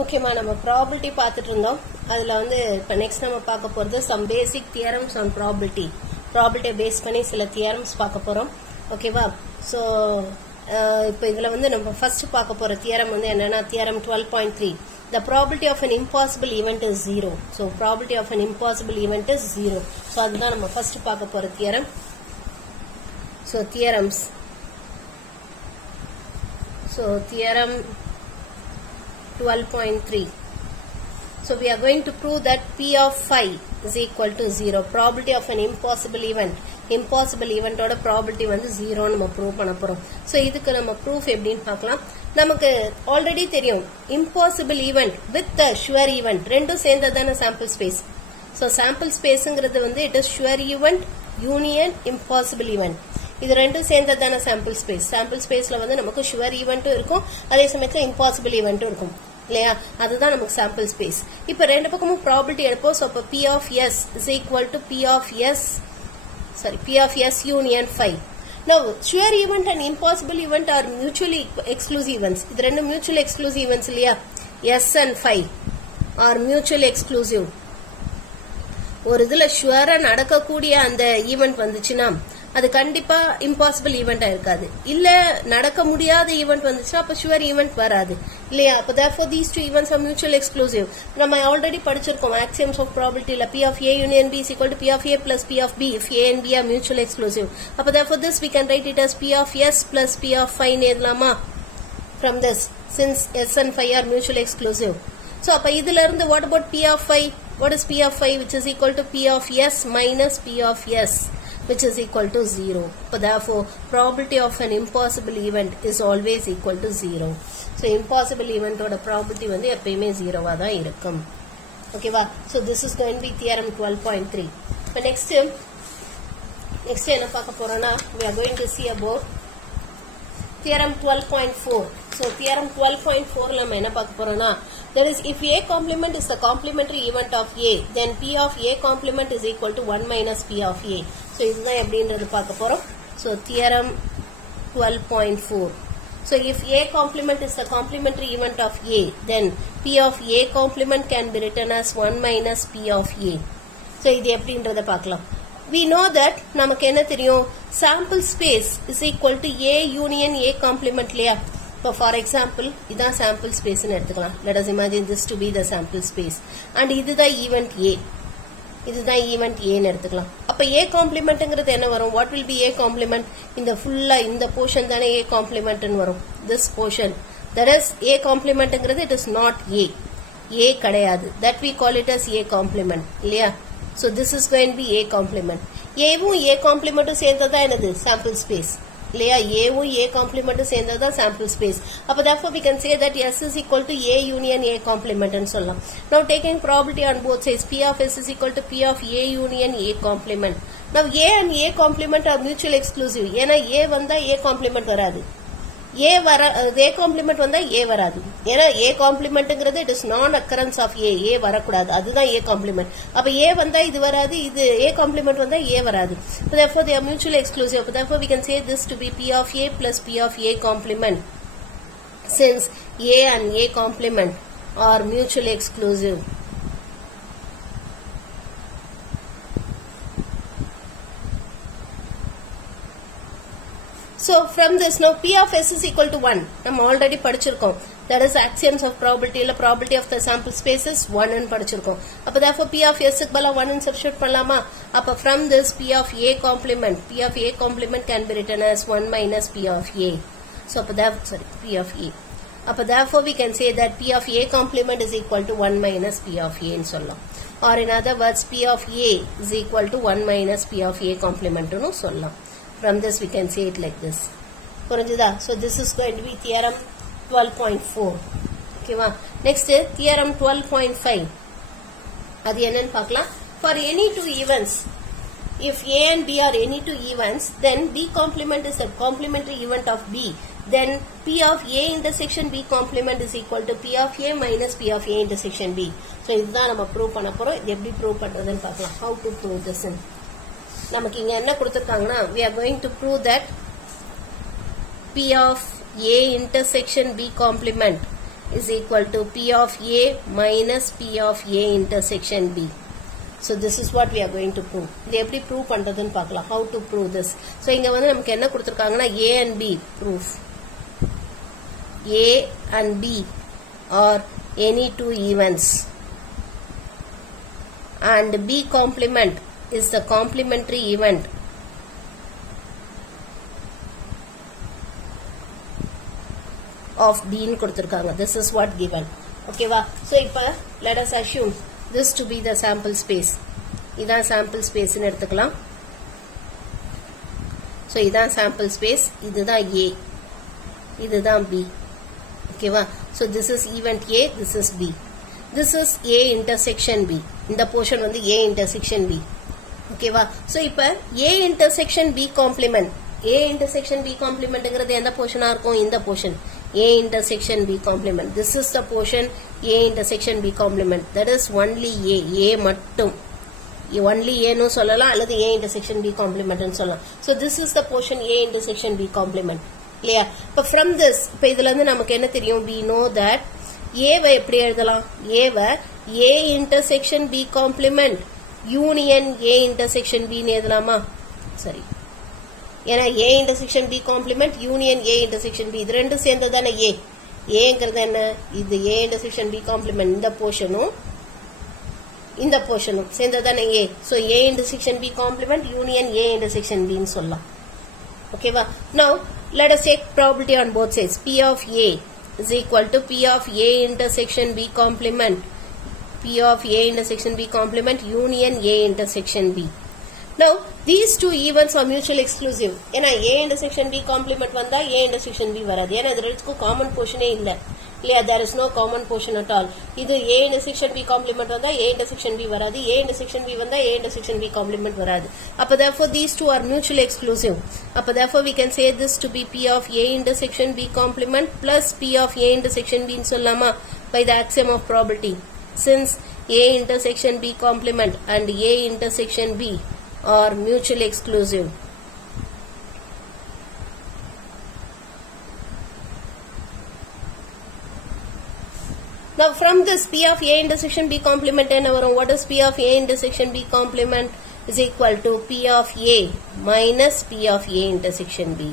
Okay, நம்ம probability பார்த்துட்டு இருந்தோம். அதுல வந்து இப்ப next நம்ம பார்க்க போறது some basic theorems on probability. Probability base பண்ணி சில theorems பார்க்க போறோம். ஓகேவா? சோ இப்போ இதுல வந்து நம்ம ஃபர்ஸ்ட் பார்க்க போற தியரம் வந்து என்னன்னா theorem 12.3. The probability of an impossible event is 0. So probability of an impossible event is 0. So அதுதான் நம்ம ஃபர்ஸ்ட் பார்க்க போற theorem. So theorems. So theorem 12.3. So we are going to prove that P of phi is equal to 0. Probability of an impossible event. Impossible event oda probability வந்து 0 நம்ம prove பண்ண போறோம். So இதுக்கு நம்ம proof எப்படின்னு பார்க்கலாம். நமக்கு already தெரியும் impossible event with the sure event ரெண்டும் சேர்ந்ததான sample space. So sample spaceங்கிறது வந்து it is sure event union impossible event. இது ரெண்டும் சேர்ந்ததான sample space. Sample spaceல வந்து நமக்கு sure event இருக்கும், அதே சமயத்துல impossible event இருக்கும். இல்லையா? அதுதான் நமக்கு sample space. இப்போ ரெண்டு பக்கமும் probability எடுப்போம். So அப்ப P of S is equal to P of S union phi. Now sure event and impossible event are mutually exclusive events. இது ரெண்டு mutually exclusive events இல்லையா? S and phi are mutually exclusive. ஒரு இதுல ஷுவரா நடக்கக்கூடிய அந்த event வந்துச்சுன்னா அது கண்டிப்பா இம்பாசிபிள் ஈவெண்டா இருக்காது. இல்ல நடக்க முடியாத ஈவென்ட் வந்துச்சுன்னா அப்ப ஷுவர் ஈவென்ட் வராது இல்லையா? அப்ப therefore these two events are mutually exclusive. நம்ம ஆல்ரெடி படிச்சிருக்கோம் axioms of probability ல P of A union B is equal to P of A plus P of B if A and B are mutually exclusive. அப்ப therefore this we can write it as P of S plus P of phi எழுதலாமா? From this since S and phi are mutually exclusive. So அப்ப இதுல இருந்து what about P of phi? What is P of phi which is equal to P of S minus P of S which is equal to 0. So therefore probability of an impossible event is always equal to 0. So impossible event oda probability வந்து எப்பவுமே 0வா தான் இருக்கும். ஓகேவா? So this is going to be theorem 12.3. இப்போ next என்ன பார்க்க போறோம்னா we are going to see about theorem 12.4. So theorem 12.4 நம்ம என்ன பார்க்க போறோம்னா that is if A complement is the complementary event of A then P of A complement is equal to 1 minus P of A. So இதுதான் எப்படின்றது பார்க்க போறோம். So theorem 12.4. So if A complement is the complementary event of A then P of A complement can be written as 1 minus P of A. So இது எப்படின்றத பார்க்கலாம். We know that நமக்கு என்ன தெரியும் sample space is equal to A union A complement இல்லையா? So for example இதான் sample space ன்னு எடுத்துக்கலாம். Let us imagine this to be the sample space and இதுதான் event A. இதுதான் event A ன்னு எடுத்துக்கலாம். அப்ப A complementங்கிறது என்ன வரும்? What will be A complement? இந்த ஃபுல்லா இந்த போர்ஷன் தானே A complement ன்னு வரும். This portion that is A complementங்கிறது it is not A. A கிடையாது. That we call it as A complement இல்லையா? So this is going to be A complement. Aவும் A complement சேர்ந்ததா என்னது? Sample space. இல்லையா? Aவும் A complement சேர்ந்ததா sample space. அப்ப therefore we can say that S is equal to A union A complement ன்னு சொல்லலாம். Now taking probability on both sides, P of S is equal to P of A union A complement. Now A and A complement are mutually exclusive. ஏன்னா A வந்தா A complement வராது. A complement வந்தா A வராது. ஏன்னா A complementங்கிறது it is non occurrence of A வரக்கூடாது. அதுதான் A complement. அப்ப A வந்தா இது வராது, இது A complement வந்தா A வராது. Therefore they are mutually exclusive. Therefore we can say this to be P of A plus P of A complement. Since A and A complement are mutually exclusive. So from this now P of S is equal to 1. நம்ம already படிச்சிருக்கோம். That is axioms of probability இல்ல probability of the sample space is 1 ன்னு படிச்சிருக்கோம். அப்ப therefore P of S க்கு பதிலா 1 ன்னு substitute பண்ணலாமா? அப்ப from this P of A complement can be written as 1 minus P of A. So அப்ப P of A. அப்ப therefore we can say that P of A complement is equal to 1 minus P of A ன்னு சொல்லலாம். Or in other words P of A is equal to 1 minus P of A complement ன்னு சொல்லலாம். From this we can say it like this. புரிஞ்சுதா? So this is going to be theorem 12.4. ஓகேவா? Next theorem 12.5. அது என்னன்னு பார்க்கலாம். For any two events, if A and B are any two events, then B complement is a complementary event of B. Then P of A intersection B complement is equal to P of A minus P of A intersection B. So இதுதான் நம்ம prove பண்ண போறோம். இது எப்படி prove பண்றதுன்னு பார்க்கலாம். How to prove this? நமக்கு இங்க என்ன கொடுத்திருக்காங்கன்னா we are going to prove that P of A intersection B complement is equal to P of A minus P of A intersection B. So this is what we are going to prove. இது எப்படி prove பண்றதுன்னு பார்க்கலாம். How to prove this? So இங்க வந்து நமக்கு என்ன கொடுத்திருக்காங்கன்னா A and B proof. A and B are any two events and B complement is the complementary event of B ன்னு கொடுத்திருக்காங்க. This is what given. Okay வா? So இப்ப let us assume this to be the sample space. இதான் sample space ன்னு எடுத்துக்கலாம். So இதான் sample space, இதுதான் A, இதுதான் B. Okay வா? So this is event A, this is B. This is A intersection B. இந்த portion வந்து A intersection B. Okay வா? So இப்ப A intersection B complement. A intersection B complementங்கிறது எந்த portion இருக்கும்? இந்த portion. A intersection B complement. This is the portion A intersection B complement. That is only A. A மட்டும். Only A னு சொல்லலாம் அல்லது A intersection B complement னு சொல்லலாம். So this is the portion A intersection B complement. இல்லையா? இப்ப from this, இப்ப இதுல இருந்து நமக்கு என்ன தெரியும்? We know that A வை எப்படி எழுதலாம்? A why A intersection B complement union A intersection B னு எழுதலாமா? சரி. ஏன்னா A intersection B complement union A intersection B இது ரெண்டும் சேர்ந்ததானே A. Aங்கிறது என்ன? இது A intersection B complement இந்த போர்ஷனும் இந்த போர்ஷனும் சேர்ந்ததானே A. So A intersection B complement union A intersection B ன்னு சொல்லலாம். ஓகேவா? Now let us take probability on both sides. P of A is equal to P of A intersection B complement. P of A intersection B complement union A intersection B. Now these two events are mutually exclusive. ஏன்னா A intersection B complement வந்தா A intersection B வராது. ஏன்னா இது ரெண்டுக்கும் common போர்ஷனே இல்ல. இல்லையா? there is no common portion at all. இது A intersection B complement வந்தா A intersection B வராது. A intersection B வந்தா A intersection B complement வராது. அப்ப therefore these two are mutually exclusive. அப்ப therefore we can say this to be P of A intersection B complement plus P of A intersection B ன்னு சொல்லலாமா? By the axiom of probability. Since A intersection B complement and A intersection B are mutually exclusive. Now from this P of A intersection B complement என்ன வரும்? What is P of A intersection B complement is equal to P of A minus P of A intersection B.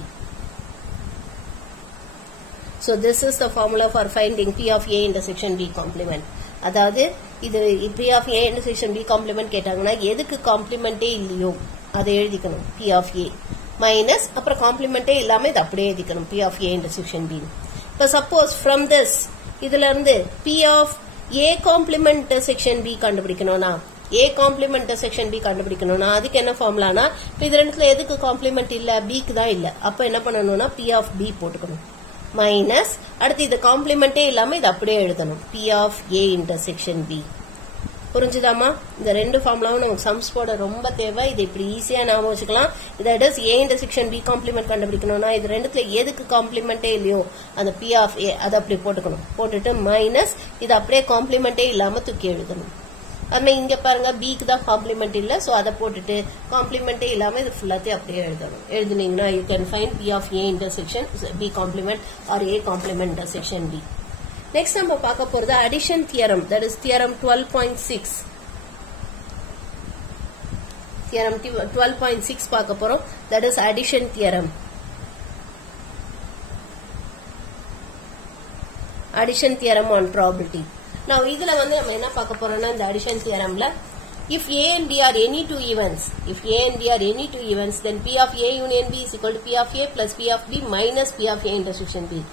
So this is the formula for finding P of A intersection B complement. அதாவது இது P of A intersection B complement கேட்டாங்கன்னா எதுக்கு காம்ப்ளிமெண்டே இல்லையோ அதை எழுதிக்கணும் P of A minus அப்புறம் காம்ப்ளிமெண்டே இல்லாம இது அப்படியே எழுதிக்கணும் P of A intersection B. இப்போ சப்போஸ் from this இதுல இருந்து P of A complement intersection B கண்டுபிடிக்கணும்னா A complement intersection B கண்டுபிடிக்கணும்னா அதுக்கு என்ன ஃபார்முலானா இப்போ இது ரெண்டுத்துல எதுக்கு காம்ப்ளிமெண்ட் இல்ல B க்கு தான் இல்ல. அப்ப என்ன பண்ணணும்னா P of B போட்டுக்கணும் மைனஸ் அடுத்து இது காம்ப்ளிமெண்டே இல்லாம இது அப்படியே எழுதணும் P of A intersection B. புரிஞ்சுதாமா? இந்த ரெண்டு ஃபார்முலாவும் நமக்கு சம்ஸ் போட ரொம்ப தேவை. இது இப்படி ஈஸியா நாம வச்சுக்கலாம். That is A intersection B complement கண்டுபிடிக்கணும்னா இது ரெண்டுத்துல எதுக்கு காம்ப்ளிமெண்டே இல்லையோ அந்த P of A அதை அப்படி போட்டுக்கணும். போட்டுட்டு மைனஸ் இது அப்படியே காம்ப்ளிமெண்டே இல்லாம தூக்கி எழுதணும். அதுமே இங்க பாருங்க B க்கு தான் காம்ப்ளிமெண்ட் இல்ல. சோ அதை போட்டுட்டு காம்ப்ளிமெண்டே இல்லாம இது ஃபுல்லாத்தையும் அப்படியே எழுதணும். எழுதுனீங்கன்னா you can find P of A intersection B complement or A complement intersection B. Next நம்ம பார்க்க போறது addition theorem, that is theorem 12.6. theorem 12.6 பார்க்க போறோம், that is addition theorem. addition theorem on probability. Now இதுல வந்து நம்ம என்ன பார்க்க போறோம்னா இந்த addition theoremல if A and B are any two events, if A and B are any two events, then P of A union B is equal to P of A plus P of B minus P of A intersection B.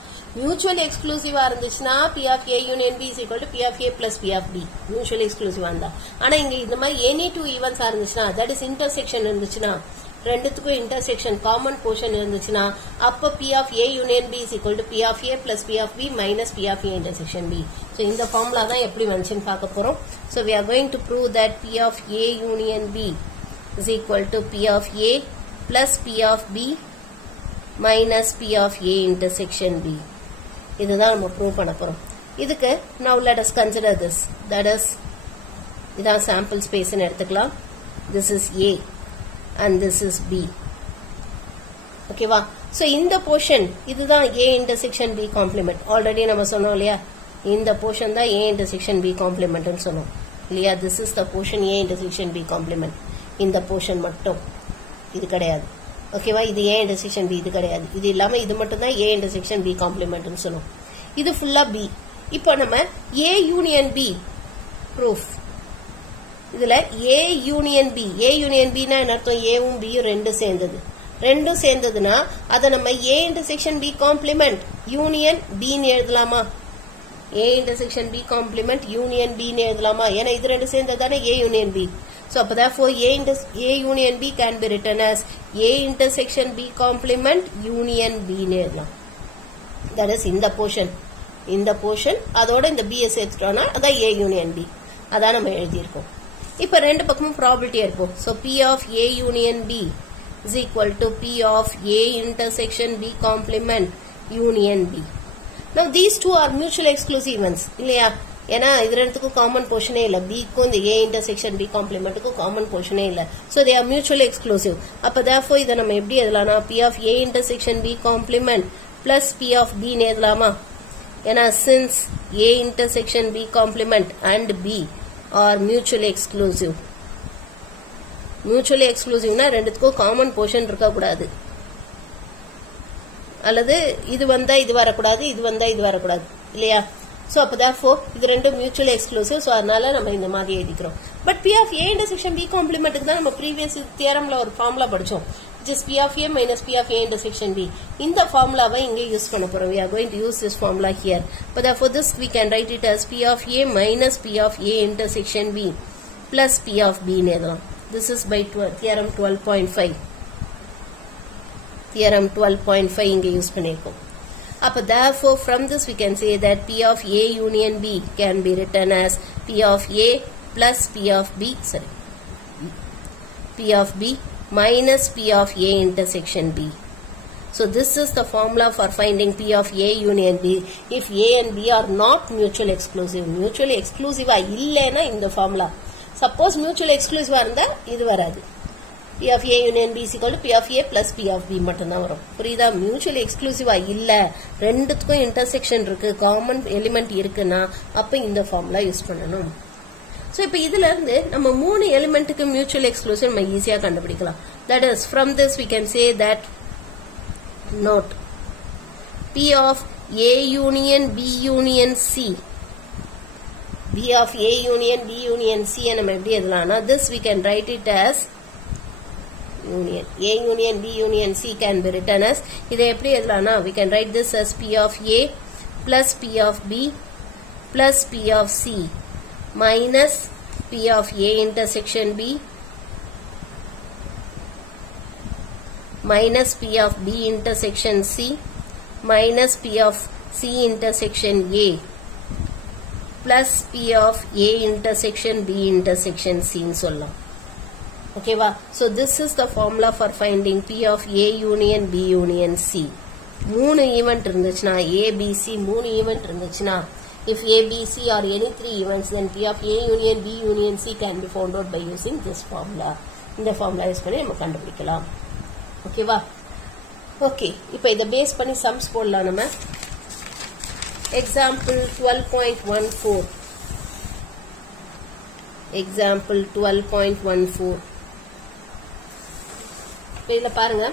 Mutually exclusive இருந்துச்சுன்னா P of A union B is equal to P of A plus P of B. Mutually exclusive இருந்தா. ஆனா இங்க இந்த மாதிரி any two events இருந்துச்சுன்னா, that is intersection இருந்துச்சுன்னா, ரெண்டுத்துக்கும் intersection common portion இருந்துச்சுன்னா, அப்ப P of A union B is equal to P of A plus P of B minus P of A intersection B. So இந்த formula தான் எப்படி வந்துச்சுன்னு பார்க்க போறோம். So we are going to prove that P of A union B is equal to P of A plus P of B minus P of A intersection B. இதுதான் நம்ம prove பண்ண போறோம். இதுக்கு now let us consider this, that is இதான் sample space ன்னு எடுத்துக்கலாம். This is A and this is B. ஓகேவா? So இந்த portion இதுதான் A intersection B complement. Already நம்ம சொன்னோம் இல்லையா, இந்த போர்ஷன் தான் A intersection B complement னு சொன்னோம் இல்லையா. this is the portion A intersection B complement. இந்த போர்ஷன் மட்டும், இது கிடையாது. ஓகேவா, இது A intersection B, இது கிடையாது. இது இல்லாம இது மட்டும் தான் A intersection B complement னு சொன்னோம். இது ஃபுல்லா B. இப்போ நம்ம A union B proof. இதுல A union B, A union B னா என்ன அர்த்தம்? A உம் B ரெண்டும் சேர்ந்தது. ரெண்டும் சேர்ந்ததுன்னா அத நம்ம A intersection B complement union B னு எழுதலாமா? A intersection B complement union B னு எழுதலாமா? ஏன்னா இது ரெண்டு சேர்ந்ததானே A union B. So therefore A union B can be written as A intersection B complement union B னு எழுதலாம். That is இந்த portion அதோட இந்த B சேர்த்துட்டோம்னா அதான் A union B. அதான் நம்ம எழுதியிருக்கோம். இப்ப ரெண்டு பக்கமும் ப்ராபபிலிட்டி இருக்கும். So P of A union B is equal to P of A intersection B complement union B. Now these two are mutually exclusive ones இல்லையா. ஏன்னா இது ரெண்டுத்துக்கும் காமன் போர்ஷனே இல்ல. B க்கும் இந்த A intersection B complementக்கும் காமன் போர்ஷனே இல்ல. So they are mutually exclusive. அப்ப therefore இத நம்ம எப்படி எழுதலாம்னா P of A intersection B complement plus P of B னு எழுதலாமா? ஏன்னா since A intersection B complement and B are mutually exclusive. mutually exclusiveனா ரெண்டுத்துக்கும் common portion இருக்க கூடாது. அல்லது இது வந்தா இது வரக்கூடாது, இது வந்தா இது வரக்கூடாது இல்லையா. சோ அப்ப therefore இது ரெண்டும் mutually exclusive. சோ அதனால நம்ம இந்த மாதிரி எழுதிக்கிறோம். But P of A intersection B complementக்கு தான் நம்ம previous தியரம்ல ஒரு ஃபார்முலா படிச்சோம். Just P of A minus P of A intersection B. இந்த ஃபார்முலாவை இங்க யூஸ் பண்ண போறோம். We are going to use this formula here. But therefore this we can write it as P of A minus P of A intersection B plus P of B னு எழுதலாம். This is by theorem 12.5. Theorem 12.5 இங்க use பண்ணிருக்கோம். அப்ப therefore from this we can say that P of A union B can be written as P of A plus P of B, P of B minus P of A intersection B. So this is the formula for finding P of A union B if A and B are not mutually exclusive. Mutually exclusive இல்லைன்னா இந்த formula. Suppose mutually exclusive இருந்தா இது வராது. P of A union B is equal to P of A plus P of B மட்டும்தான் வரும். புரியுதா? mutually exclusive இல்ல, ரெண்டுத்துக்கும் இன்டர்செக்ஷன் இருக்கு, காமன் எலிமெண்ட் இருக்குன்னா அப்ப இந்த ஃபார்முலா யூஸ் பண்ணணும். சோ இப்போ இதுல இருந்து நம்ம மூணு எலிமெண்ட்டுக்கு mutually exclusive நம்ம ஈஸியா கண்டுபிடிக்கலாம். That is from this we can say that note P of A union B union C, B of A union B union C நம்ம எப்படி எழுதலாம்னா this we can write it as union. A union B union C can be written as, இதை எப்படி எழுதலாம்னா we can write this as P of A plus P of B plus P of C minus P of A intersection B minus P of B intersection C minus P of C intersection A plus P of A intersection B intersection C ன்னு சொல்லலாம். ஓகேவா? So this is the formula for finding P of A union B union C. மூணு event இருந்துச்சுன்னா A B C மூணு event இருந்துச்சுன்னா if A B C are any three events then P of A union B union C can be found out by using this formula. இந்த formula use பண்ணி நம்ம கண்டுபிடிக்கலாம். ஓகேவா? Okay, இப்போ இதை base பண்ணி சம்ஸ் போடலாம். நம்ம example 12.14 example 12.14 இதுல பாருங்க,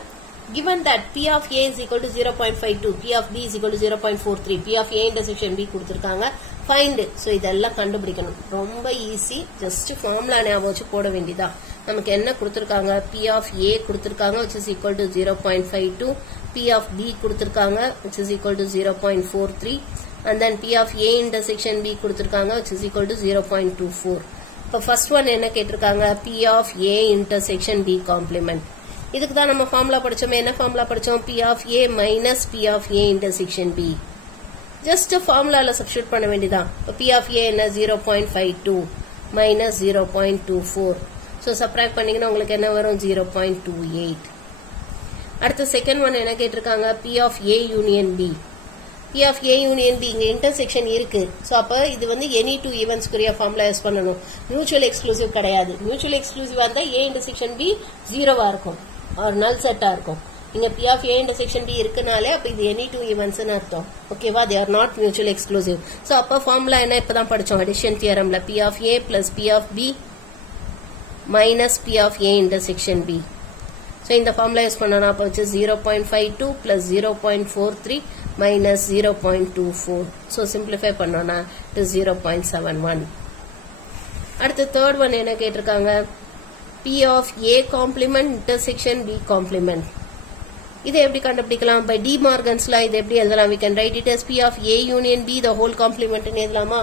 given that P of A is equal to 0.52, P of B is equal to 0.43, P of A intersection B கொடுத்திருக்காங்க, find. so இதெல்லாம் கண்டுபிடிக்கணும். ரொம்ப ஈஸி, ஜஸ்ட் ஃபார்முலா ஞாபகம் வச்சு போட வேண்டியதா. நமக்கு என்ன கொடுத்திருக்காங்க? P of A கொடுத்திருக்காங்க which is equal to 0.52, P of B கொடுத்திருக்காங்க which is equal to 0.43 and then P of A intersection B கொடுத்திருக்காங்க which is equal to 0.24. இப்போ ஃபர்ஸ்ட் ஒன் என்ன கேட்டிருக்காங்க? P of A intersection B complement. இதுக்கு தான் நம்ம formula படிச்சோம். என்ன ஃபார்முலா படிச்சோம்? P of A minus P of A intersection B. Just ஃபார்முலால சப்ஸ்டிட்யூட் பண்ண வேண்டியதான். P of A என்ன? 0.52 minus 0.24. ஸோ சப்ராக்ட் பண்ணீங்கன்னா உங்களுக்கு என்ன வரும்? 0.28. அடுத்த செகண்ட் ஒன் என்ன கேட்டிருக்காங்க? P of A union B. P of A union B இங்க இன்டர்செக்ஷன் இருக்கு. சோ அப்ப இது வந்து எனி டூ ஈவென்ட்ஸ் குரிய ஃபார்முலா யூஸ் பண்ணணும். மியூச்சுவல் எக்ஸ்க்ளூசிவ் கிடையாது. மியூச்சுவல் எக்ஸ்க்ளூசிவா இருந்தா A intersection B 0வா இருக்கும், ஆர் நல் செட்டா இருக்கும். இங்க P of A intersection B இருக்குனாலே அப்ப இது any two events ன்னு அர்த்தம். ஓகேவா? they are not mutually exclusive. So அப்ப ஃபார்முலா என்ன இப்பதான் படிச்சோம் addition theoremல P of A plus P of B minus P of A intersection B. So இந்த ஃபார்முலா யூஸ் பண்ணனா அப்ப which is 0.52 plus 0.43 minus 0.24. So simplify பண்ணனா it is 0.71. அடுத்து third one என்ன கேட்டிருக்காங்க P of A complement intersection B complement. இதை எப்படி கண்டுபிடிக்கலாம்? by De Morgan's law இது எப்படி எழுதலாம்? we can write it as P of A union B the whole complement ன்னு எழுதலாமா?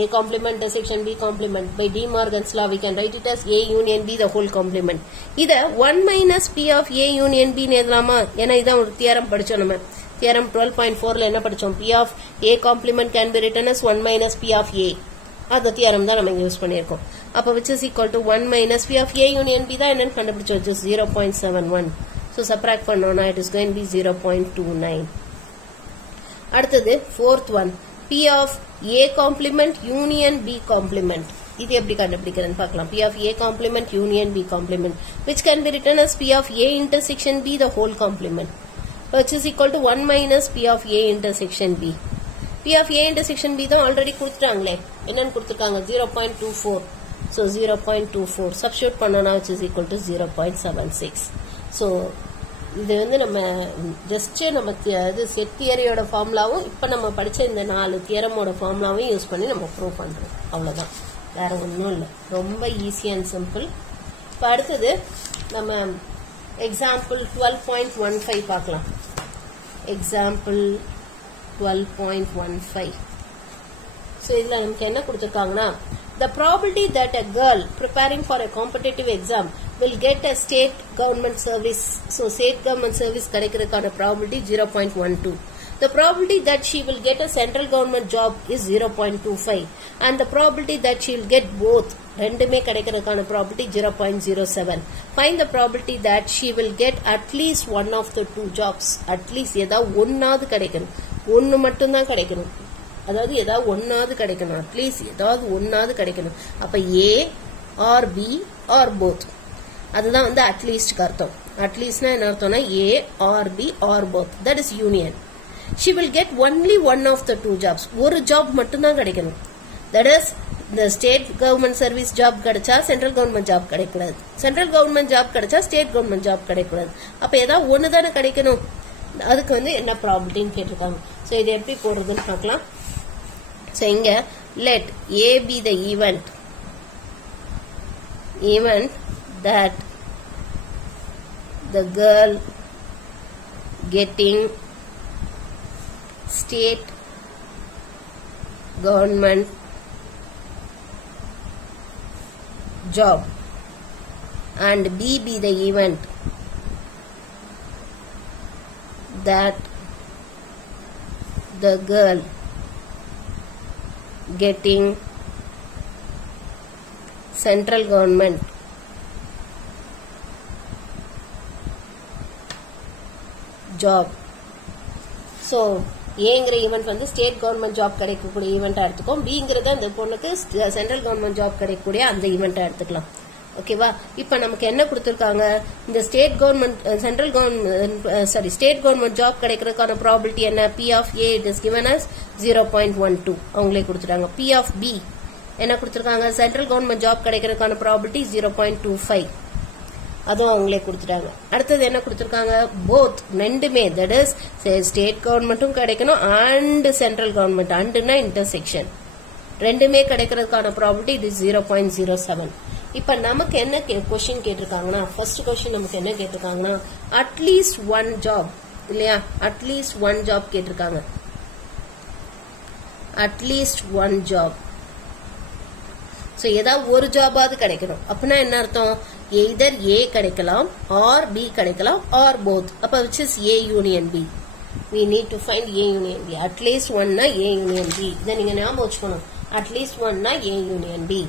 A complement intersection B complement. by De Morgan's law we can write it as A union B the whole complement. இத 1 minus P of A union B ன்னு எழுதலாமா? ஏன்னா இதான் ஒரு theorem படிச்சோம் நம்ம. தியரம் 12.4ல என்ன படிச்சோம்? P of A complement can be written as 1 minus P of A. அந்த தியரம் தான் நம்ம யூஸ் பண்ணியிருக்கோம். அப்ப which is equal to 1 minus P of A union B தான் என்னன்னு கண்டுபிடிச்சோம்? just 0.71. so subtract பண்ணோம்னா it is going to be 0.29. அடுத்தது fourth one P of A complement union B complement. இது எப்படி கண்டுபிடிக்கிறதுன்னு பார்க்கலாம். P of A complement union B complement which can be written as P of A intersection B the whole complement which is equal to 1 minus P of A intersection B. P of A intersection B தான் already கொடுத்துட்டாங்களே. என்னன்னு கொடுத்துருக்காங்க? 0.24. so 0.24 substitute பண்ணோம்னா which is equal to 0.76. so இது வந்து நம்ம just நம்ம இது set தியரியோட ஃபார்முலாவும் இப்ப நம்ம படிச்ச இந்த 4 தியரமோட ஃபார்முலாவும் யூஸ் பண்ணி நம்ம ப்ரூவ் பண்றோம். அவ்வளவுதான், வேற ஒன்றும் இல்லை. ரொம்ப ஈஸி அண்ட் சிம்பிள். இப்போ அடுத்தது நம்ம எக்ஸாம்பிள் 12.15 பார்க்கலாம். எக்ஸாம்பிள் 12.15. ஸோ இதுல நமக்கு என்ன கொடுத்துருக்காங்கன்னா the probability that a girl preparing for a competitive exam will get a state government service. So state government service கிடைக்கிறதுக்கான probability 0.12. The probability that she will get a central government job is 0.25 and the probability that she will get both ரெண்டுமே கிடைக்கிறதுக்கான probability 0.07. Find the probability that she will get at least one of the two jobs. At least ஏதாவது ஒன்னாவது கிடைக்கணும். ஒன்னு மட்டும் தான் கிடைக்கணும். அதாவது ஏதாவது ஒன்னாவது கிடைக்கணும். அட்லீஸ்ட் ஏதாவது ஒன்னாவது கிடைக்கணும். அப்ப A or B or both. அதுதான் வந்து அட்லீஸ்ட்க்கு அர்த்தம். அட்லீஸ்ட்னா என்ன அர்த்தம்னா A or B or both. That is union. She will get only one of the two jobs. ஒரு ஜாப் மட்டும் தான் கிடைக்கணும். That is the state government service job கிடைச்சா சென்ட்ரல் கவர்மெண்ட் ஜாப் கிடைக்கூடாது. சென்ட்ரல் கவர்மெண்ட் ஜாப் கிடைச்சா state government job கிடைக்கூடாது. அப்ப ஏதாவது ஒன்னு தானே கிடைக்கணும். அதுக்கு வந்து என்ன ப்ராபபிலிட்டின்னு கேட்டிருக்காங்க. சோ இது எப்படி போடுறதுன்னு பார்க்கலாம். So இங்க let A be the event that the girl getting state government job and B be the event that the girl getting central government job. So ஏங்கிற ஈவெண்ட் வந்து ஸ்டேட் கவர்மெண்ட் ஜாப் கிடைக்கக்கூடிய ஈவெண்டா எடுத்துக்கோம். பிங்கிறது அந்த பொண்ணுக்கு சென்ட்ரல் கவர்மெண்ட் ஜாப் கிடைக்கக்கூடிய அந்த ஈவெண்டா எடுத்துக்கலாம். ஓகேவா? இப்ப நமக்கு என்ன கொடுத்திருக்காங்க? இந்த state government central government state government job கிடைக்கிறதுக்கான ப்ராபபிலிட்டி என்ன? P of A it is given as 0.12. அவங்களே கொடுத்துட்டாங்க. P of B என்ன கொடுத்திருக்காங்க? சென்ட்ரல் கவர்மெண்ட் ஜாப் கிடைக்கிறதுக்கான ப்ராபபிலிட்டி 0.25. அதுவும் அவங்களே கொடுத்துட்டாங்க. அடுத்தது என்ன கொடுத்திருக்காங்க? போத் ரெண்டுமே, தட் இஸ் ஸ்டேட் கவர்மெண்ட்டும் கிடைக்கணும் அண்ட் சென்ட்ரல் கவர்மெண்ட். அண்ட்னா இன்டர்செக்ஷன் ரெண்டுமே கிடைக்கிறதுக்கான ப்ராபபிலிட்டி இது 0.07. இப்ப நமக்கு என்ன கொஸ்டின் கேட்டிருக்காங்கன்னா, ஃபர்ஸ்ட் கொஸ்டின் நமக்கு என்ன கேட்டிருக்காங்கன்னா அட்லீஸ்ட் ஒன் ஜாப் இல்லையா? அட்லீஸ்ட் ஒன் ஜாப் கேட்டிருக்காங்க. At least one job. சோ ஏதாவது ஒரு ஜாபாவது கிடைக்கணும். அப்படின்னா என்ன அர்த்தம்? எய்தர் A கிடைக்கலாம் ஆர் B கிடைக்கலாம் ஆர் போத். அப்ப which is A union B. We need to find A union B. Atleast one na A union B. இதை நீங்க ஞாபகம் வச்சுக்கணும். Atleast one na A union B.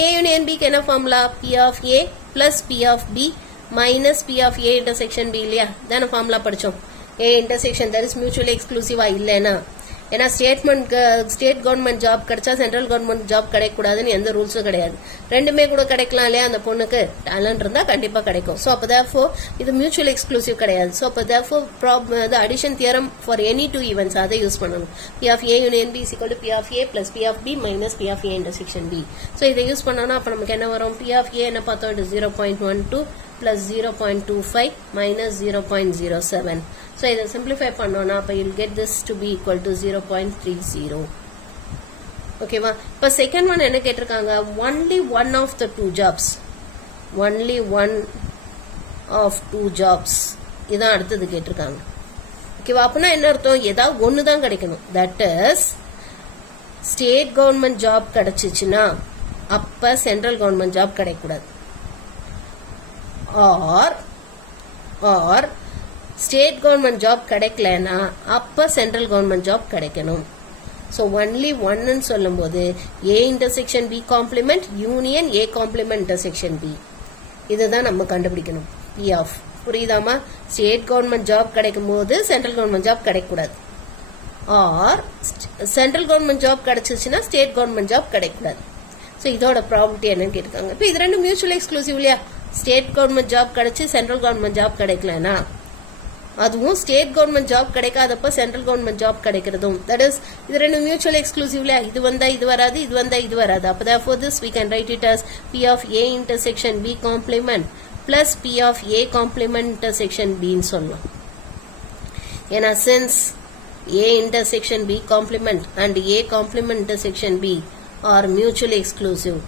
A union B க்கு என்ன formula? P of A plus P of B minus P of A intersection B இல்லையா? தான formula படிச்சோம். A intersection that is mutually exclusive இல்லைனா ஏன்னா ஸ்டேட் கவர்மெண்ட் ஜாப் கிடைச்சா central government job கிடைக்க கூடாதுன்னு எந்த ரூல்ஸும் கிடையாது. ரெண்டுமே கூட கிடைக்கலாம் இல்லையா? அந்த பொண்ணுக்கு டேலண்ட் இருந்தா கண்டிப்பா கிடைக்கும். சோ அப்ப therefore இது மியூச்சுவல் எக்ஸ்க்ளூசிவ் கிடையாது. சோ அப்ப therefore the addition theorem for any two events அதை யூஸ் பண்ணணும். P of A union B is equal to P of A plus P of B minus P of A intersection B. So இதை use பண்ணோம்னா அப்ப நமக்கு என்ன வரும்? P of A என்ன பார்த்தோம்? 0.12 plus 0.25 minus 0.07. So இதை simplify பண்ணோம்னா அப்ப you'll get this to be equal to 0.30. ஓகேவா? இப்ப செகண்ட் ஒன் என்ன கேட்டிருக்காங்க? only one of the two jobs. only one of two jobs. இதான் அடுத்தது கேட்டிருக்காங்க. ஓகேவா? அப்படின்னா என்ன அர்த்தம்? ஏதாவது ஒன்னு தான் கிடைக்கணும். That is state government job கிடைச்சிச்சுன்னா அப்ப சென்ட்ரல் கவர்மெண்ட் ஜாப் கிடைக்கக்கூடாது. or ஸ்டேட் கவர்மெண்ட் ஜாப் கிடைக்கலனா அப்ப சென்ட்ரல் கவர்மெண்ட் ஜாப் கிடைக்கணும். சோ ஒன்லி ஒன்னு சொல்லும் போது A intersection B complement union A complement intersection B. இதுதான் நம்ம கண்டுபிடிக்கணும். P of புரியுதாமா? ஸ்டேட் கவர்மெண்ட் ஜாப் கிடைக்கும் போது சென்ட்ரல் கவர்மெண்ட் ஜாப் கிடைக்கக்கூடாது. ஆர் சென்ட்ரல் கவர்மெண்ட் ஜாப் கிடைச்சிச்சுன்னா ஸ்டேட் கவர்மெண்ட் ஜாப் கிடைக்கக்கூடாது. சோ இதோட ப்ராபபிலிட்டி என்னன்னு கேட்டிருக்காங்க. இப்போ இது ரெண்டு மியூச்சுவல் எக்ஸ்க்ளூசிவ் இல்லையா? ஸ்டேட் கவர்மெண்ட் ஜாப் கிடைச்சு சென்ட்ரல் கவர்மெண்ட் ஜாப் கிடைக்கலனா அதுவும் ஸ்டேட் கவர்மெண்ட் ஜாப் கிடைக்காதப்ப சென்ட்ரல் கவர்மெண்ட் ஜாப் கிடைக்கிறதும் தட் இஸ் இது ரெண்டு மியூச்சுவல் எக்ஸ்க்ளூசிவ்ல இது வந்தா இது வராது, இது வந்தா இது வராது. அப்ப therefore this we can write it as P of A intersection B complement plus P of A complement intersection B ன்னு சொல்லலாம். ஏன்னா since A intersection B complement and A complement intersection B are mutually exclusive.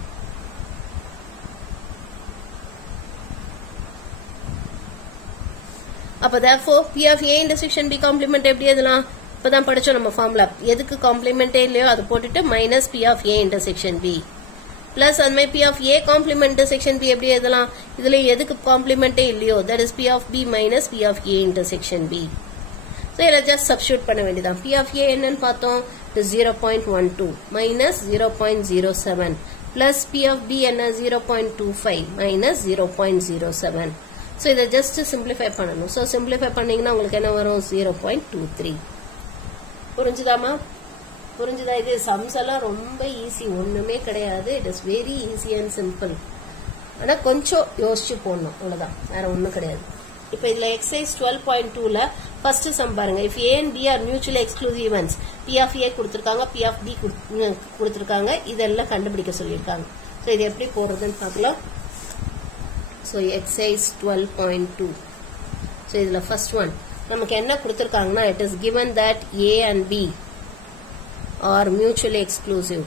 அப்ப therefore P of A intersection B complement எப்படி எழுதலாம்? இப்பதான் படிச்சோம் நம்ம formula. எதுக்கு காம்ப்ளிமெண்டே இல்லையோ அது போட்டுட்டு minus P of A intersection B plus அதுமே P of A complement intersection B எப்படி எழுதலாம்? இதுல எதுக்கு காம்ப்ளிமெண்டே இல்லையோ that is P of B minus P of A intersection B. So இதை just substitute பண்ண வேண்டியதான். P of A என்னன்னு பார்த்தோம்? 0.12 minus 0.07 plus P of B என்ன 0.25 minus 0.07. So இதை just simplify பண்ணணும். So simplify பண்ணீங்கன்னா உங்களுக்கு என்ன வரும்? 0.23. புரிஞ்சுதாமா? புரிஞ்சுதா? இது சம்ஸ் எல்லாம் ரொம்ப ஈஸி, ஒண்ணுமே கிடையாது. It is very easy and simple. ஆனா கொஞ்சம் யோசிச்சு போடணும், அவ்வளவுதான், வேற ஒண்ணும் கிடையாது. இப்ப இதுல எக்ஸசைஸ் 12.2ல ஃபர்ஸ்ட் சம் பாருங்க. if A and B are mutually exclusive events, P of A கொடுத்திருக்காங்க, P of B கொடுத்திருக்காங்க, இதெல்லாம் கண்டுபிடிக்க சொல்லியிருக்காங்க. சோ இது எப்படி போறதுன்னு பார்க்கலாம். So exercise 12.2. So இதுல first one நமக்கு என்ன கொடுத்திருக்காங்கன்னா it is given that A and B are mutually exclusive.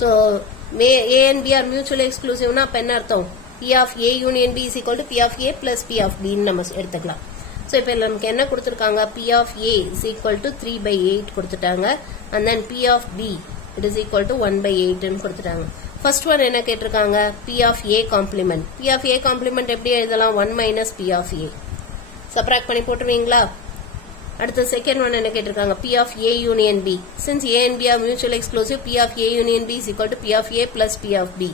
So A and B are mutually exclusive னா அப்ப என்ன அர்த்தம்? P of A union B is equal to P of A plus P of B ன்னு நம்ம எடுத்துக்கலாம். So இப்ப நமக்கு என்ன கொடுத்திருக்காங்க? P of A is equal to 3/8 கொடுத்துட்டாங்க. And then P of B it is equal to 1/8 ன்னு கொடுத்துட்டாங்க. First one என்ன கேட்டிருக்காங்க? P of A complement. P of A complement எப்படி எழுதலாம்? 1 minus P of A. Subtract பண்ணி போட்டுருவீங்களா? அடுத்த செகண்ட் ஒன் என்ன கேட்டிருக்காங்க? P of A union B. Since A and B are mutually exclusive, P of A union B is equal to P of A plus P of B.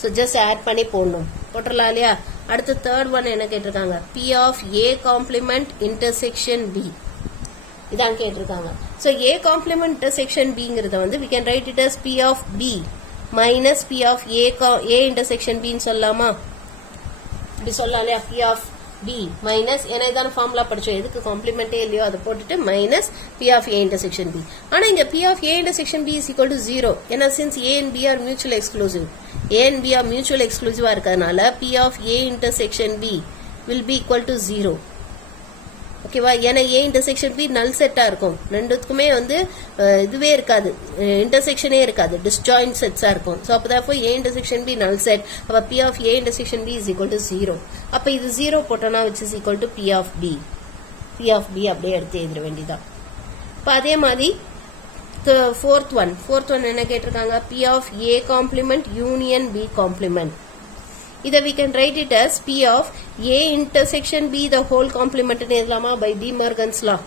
So just add பண்ணி போடணும். போட்டுறலாம் இல்லையா? அடுத்த third one என்ன கேட்டிருக்காங்க? P of A complement intersection B. இதான் கேட்டிருக்காங்க. So A complement intersection Bங்கிறத வந்து we can write it as P of B minus P of A intersection B ன்னு சொல்லலாமா? இப்படி சொல்லலாம் இல்லையா? P of B minus ஏன்னா இதான ஃபார்முலா படிச்சோம், எதுக்கு காம்ப்ளிமெண்டே இல்லையோ அதை போட்டுட்டு minus P of A intersection B. ஆனா இங்க P of A intersection B is equal to 0. ஏன்னா since A and B are mutually exclusive, A and B are mutually exclusive இருக்கிறதுனால P of A intersection B will be equal to 0. ஓகேவா? ஏன்னா A intersection B null செட்டா இருக்கும், ரெண்டுத்துக்குமே வந்து இதுவே இருக்காது, இன்டர்செக்ஷனே இருக்காது, டிஸ்ஜாயிண்ட் செட்ஸா இருக்கும். சோ அப்ப therefore A intersection B null set. அப்ப P of A intersection B is equal to 0. அப்ப இது 0 போட்டோம்னா which is equal to P of B. P of B அப்படியே எடுத்து எழுத வேண்டியதான். இப்ப அதே மாதிரி fourth one என்ன கேட்டிருக்காங்க? P of A complement union B complement. இதை we can write it as P of A intersection B the whole complement ன்னு எழுதலாமா? by De Morgan's law.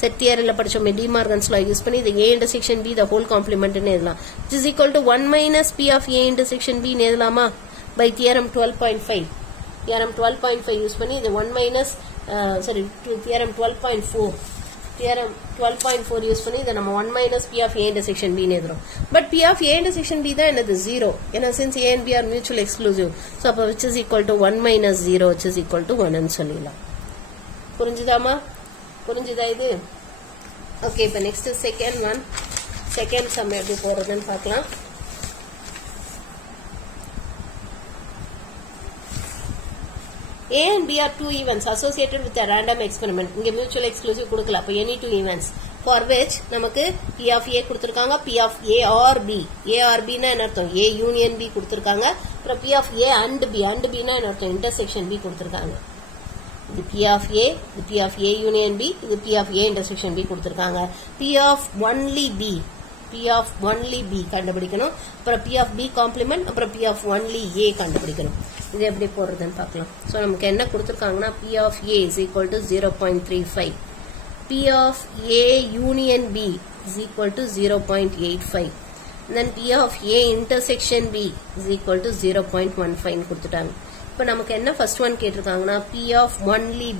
Set தியரில படிச்சோமே, De Morgan's law யூஸ் பண்ணி இது A intersection B the whole complement ன்னு எழுதலாம். which is equal to 1 minus P of A intersection B ன்னு எழுதலாமா? by theorem 12.5 யூஸ் பண்ணி இது 1 minus sorry theorem 12.4 theorem 12.4 use பண்ணி இத நம்ம 1 minus p of a intersection b னு எழுதுறோம் but p of a intersection b தான் என்னது 0 ஏனா since a and b are mutually exclusive so அப்ப which is equal to 1 minus 0 which is equal to 1 னு சொல்லிடலாம் புரிஞ்சுதாமா புரிஞ்சுதா இது ஓகே இப்ப நெக்ஸ்ட் செகண்ட் சம் எப்படி போறதுன்னு பார்க்கலாம் A and B are two events associated with a random experiment. இங்க mutual exclusive கொடுக்கல. அப்ப any two events for which நமக்கு P of A கொடுத்திருக்காங்க P of A or B. A or B னா என்ன அர்த்தம்? A union B கொடுத்திருக்காங்க. அப்புறம் P of A and B னா என்ன அர்த்தம்? intersection B கொடுத்திருக்காங்க. இது P of A, இது P of A union B, இது P of A intersection B கொடுத்திருக்காங்க. P of only B. P of only B கண்டுபிடிக்கணும். அப்புறம் P of B complement, அப்புறம் P of only A கண்டுபிடிக்கணும். இது எப்படி போறதுன்னு பார்க்கலாம் சோ நமக்கு என்ன கொடுத்திருக்காங்கன்னா P of A is equal to 0.35 P of A union B is equal to 0.85 then P of A intersection B is equal to 0.15 கொடுத்துட்டாங்க இப்போ நமக்கு என்ன ஃபர்ஸ்ட் ஒன் கேட்டிருக்காங்கன்னா P of only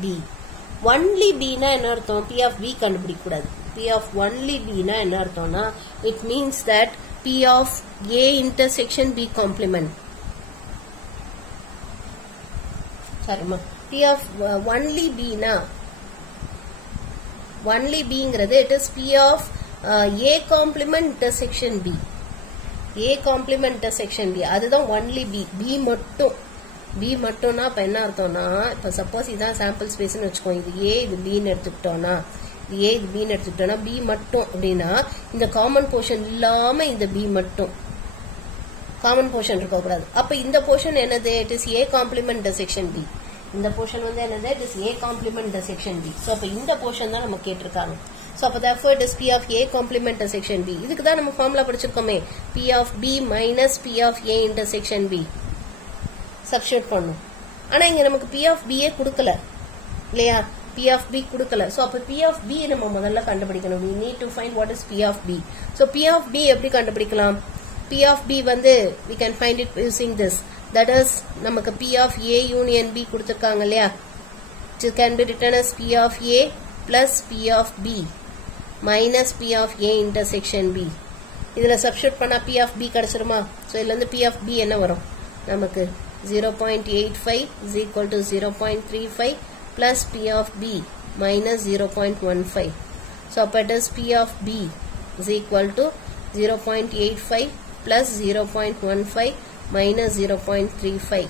B னா என்ன அர்த்தம் P of B கண்டுபிடிக்க கூடாது P of only B னா என்ன அர்த்தம்னா it means that P of A intersection B complement சரிமா P of only B னா only B ங்கிறது it is P of A complement intersection B A complement intersection B அதுதான் only B B மட்டும்னா அப்ப என்ன அர்த்தம்னா இப்ப சப்போஸ் இதான் sample ஸ்பேஸ்னு வெச்சுக்கோ இது A இது B ன்னு எடுத்துக்கிட்டோம்னா இது A இது B ன்னு எடுத்துக்கிட்டோம்னா B மட்டும் அப்படினா இந்த காமன் போர்ஷன் இல்லாம இந்த B மட்டும் காமன் போர்ஷன் இருக்க கூடாது அப்ப இந்த போர்ஷன் என்னது it is A complement intersection B இந்த போர்ஷன் வந்து என்னது it is A complement intersection B so அப்ப இந்த போர்ஷன் தான் நம்ம கேட்டிருக்காங்க சோ அப்ப therefore it is P of A complement intersection B இதுக்கு தான் நம்ம ஃபார்முலா படிச்சிருக்கோமே P of B minus P of A intersection B substitute பண்ணனும் ஆனா இங்க நமக்கு P of B கொடுக்கல இல்லையா P of B கொடுக்கல சோ அப்ப P of B நம்ம முதல்ல கண்டுபிடிக்கணும் we need to find what is P of B so P of B எப்படி கண்டுபிடிக்கலாம் P of B வந்து we can find it using this that is நமக்கு P of A union B கொடுத்திருக்காங்க இல்லையா it can be written as P of A plus P of B minus P of A intersection B இதுல substitute பண்ணா P of B கிடைச்சிருமா so இதுல இருந்து P of B என்ன வரும் நமக்கு 0.85 is equal to 0.35 plus P of B minus 0.15 so அப்ப it is P of B is equal to 0.85 plus 0.15 minus 0.35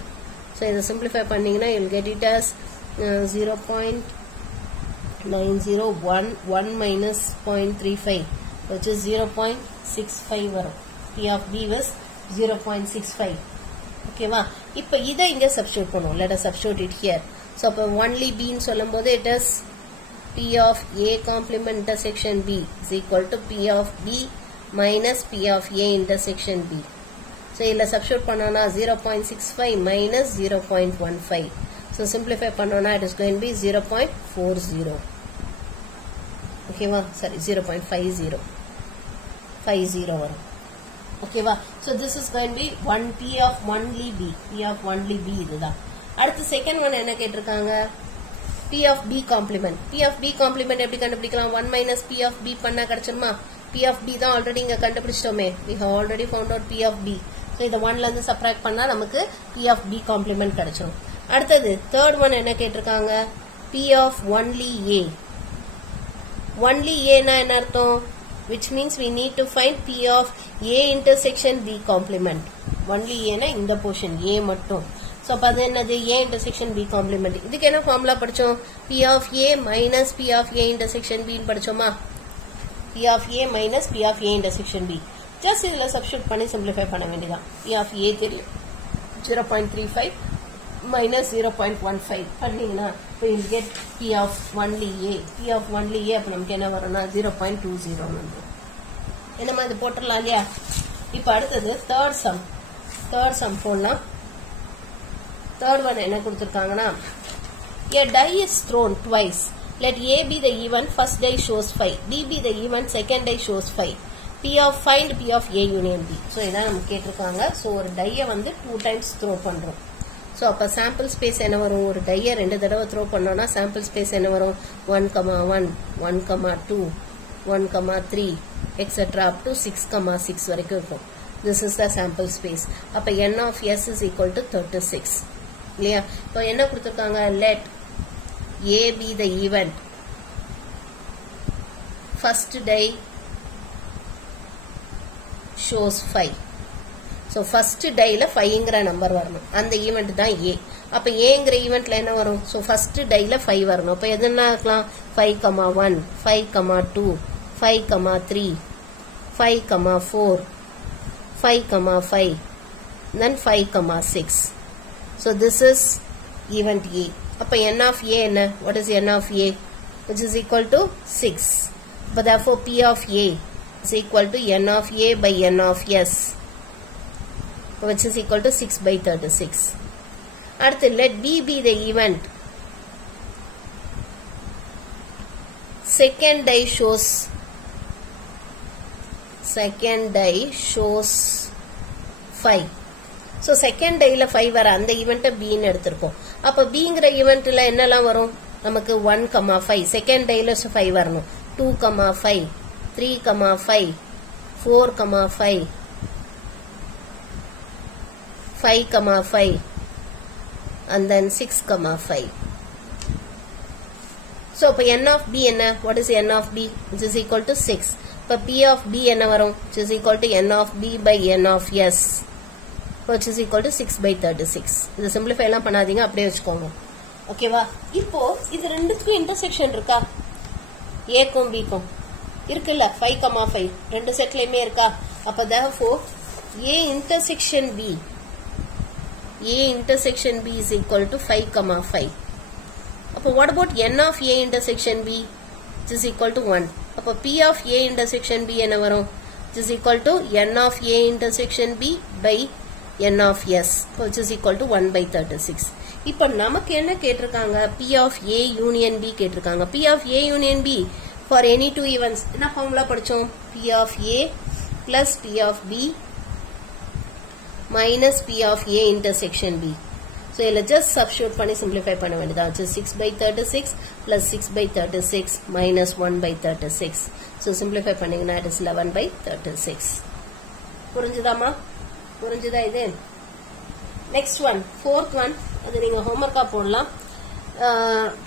so இதை simplify பண்ணீங்கன்னா you'll get it as 0.9011 minus 0.35 which is 0.65 வரும் P of B was 0.65 ஓகேவா இப்போ இதை இங்க substitute பண்ணுவோம் let us substitute it here so அப்ப only B ன்னு சொல்லும்போது it is P of A complement intersection B is equal to P of B minus P of A intersection B so இதுல substitute பண்ணோம்னா 0.65 minus 0.15 so simplify பண்ணோம்னா it is going to be 0.40 ஓகேவா சரி 0.50 வரும் ஓகேவா so this is going to be 1 P of only B இதுதான் அடுத்து second one என்ன கேட்டிருக்காங்க P of B complement எப்படி கண்டுபிடிக்கலாம் 1 minus P of B பண்ணா கிடைச்சிருமா P of B தான் ஆல்ரெடி இங்க கண்டுபிடிச்சிட்டோமே we have already found out P of B so இத 1ல இருந்து சப்ட்ராக்ட் பண்ணா நமக்கு P of B complement கிடைச்சிரும் அடுத்து third one என்ன கேட்டிருக்காங்க P of only A னா என்ன அர்த்தம் which means we need to find P of A intersection B complement only A னா இந்த portion A மட்டும் so அப்ப அது என்னது A intersection B complement இதுக்கு என்ன ஃபார்முலா படிச்சோம் P of A minus P of A intersection B ன்னு படிச்சோமா P of A minus P of A intersection B just இதுல சப்ஸ்டிட்யூட் பண்ணி சிம்பிளிஃபை பண்ண வேண்டியதான் P of A தெரியும் 0.35 minus 0.15 பண்ணீங்கன்னா we will get P of only A அப்ப நமக்கு என்ன வரும்னா 0.20 வந்து என்னமா இது போட்டுறலாம் இல்லையா இப்போ அடுத்தது third sum போடலாம் third one என்ன கொடுத்திருக்காங்கன்னா a die is thrown twice let A be the event first die shows 5 B be the event second die shows 5 find P of A union B so இதான் நம்ம கேட்டிருக்காங்க so ஒரு die வந்து 2 times throw பண்றோம் so அப்போ sample space என்ன வரும், ஒரு டையை 2 தடவை த்ரோ பண்ணோம்னா சாம்பிள் ஸ்பேஸ் என்ன வரும், 1,1 1,2 1,3 எக்ஸெட்ரா அப் டு 6,6 வரைக்கும் இருக்கும். This is the sample space. அப்போ n of s is equal to 36 இல்லையா. இப்போ என்ன கொடுத்துருக்காங்க, let a be the event, first die shows 5. So first dieல 5ங்கிற number வரணும், அந்த ஈவெண்ட் தான் a. அப்ப aங்கிற ஈவெண்ட்ல என்ன வரும், so first dieல 5 வரணும். அப்ப எதுனா இருக்கலாம், 5,1 5,2 5,3 5,4 5,5 then 5,6. so this is event a. அப்ப n of a என்ன, what is n of a, which is equal to 6. but therefore p of a is equal to n of a by n of s, which is equal to 6 by 36. அடுத்து let b be the event, second die shows 5. so second dieல 5 வர அந்த ஈவெண்ட்டை b ன்னு எடுத்திருக்கோம். அப்ப bங்கிற ஈவெண்ட்ல என்னெல்லாம் வரும், நமக்கு 1,5 செகண்ட் dieல 5 வரணும், 2,5 3,5 4,5 5,5 and then 6,5. so அப்ப n of b என்ன, what is n of b, which is equal to 6. இப்ப p of b என்ன வரும், which is equal to n of b by n of s, which is equal to 6 by 36. இது simplify எல்லாம் பண்ணாதீங்க, அப்படியே வச்சுக்கோங்க. ஓகேவா. இப்போ இது ரெண்டுத்துக்கும் இன்டர்செக்ஷன் இருக்கா, a க்கும் b க்கும் இருக்குல்ல, 5,5 ரெண்டு செட்லயுமே இருக்கா. அப்ப therefore a intersection b is equal to 5,5. அப்போ what about n of a intersection b, which is equal to 1. அப்போ p of a intersection b என்ன வரும், which is equal to n of a intersection b by n of s, which is equal to 1 by 36. இப்போ நமக்கு என்ன கேட்டிருக்காங்க, p of a union b கேட்டிருக்காங்க. p of a union b for any two events என்ன formula படிச்சோம், p of a plus p of b minus p of a intersection b. so இதில் just substitute பண்ணி simplify பண்ண வேண்டியதான். 6 by 36 plus 6 by 36 minus 1 by 36. so simplify பண்ணீங்கன்னா it is 11 by 36. புரிஞ்சுதாமா, புரிஞ்சுதா இது. next one, fourth one, அது நீங்க homework போடலாம்.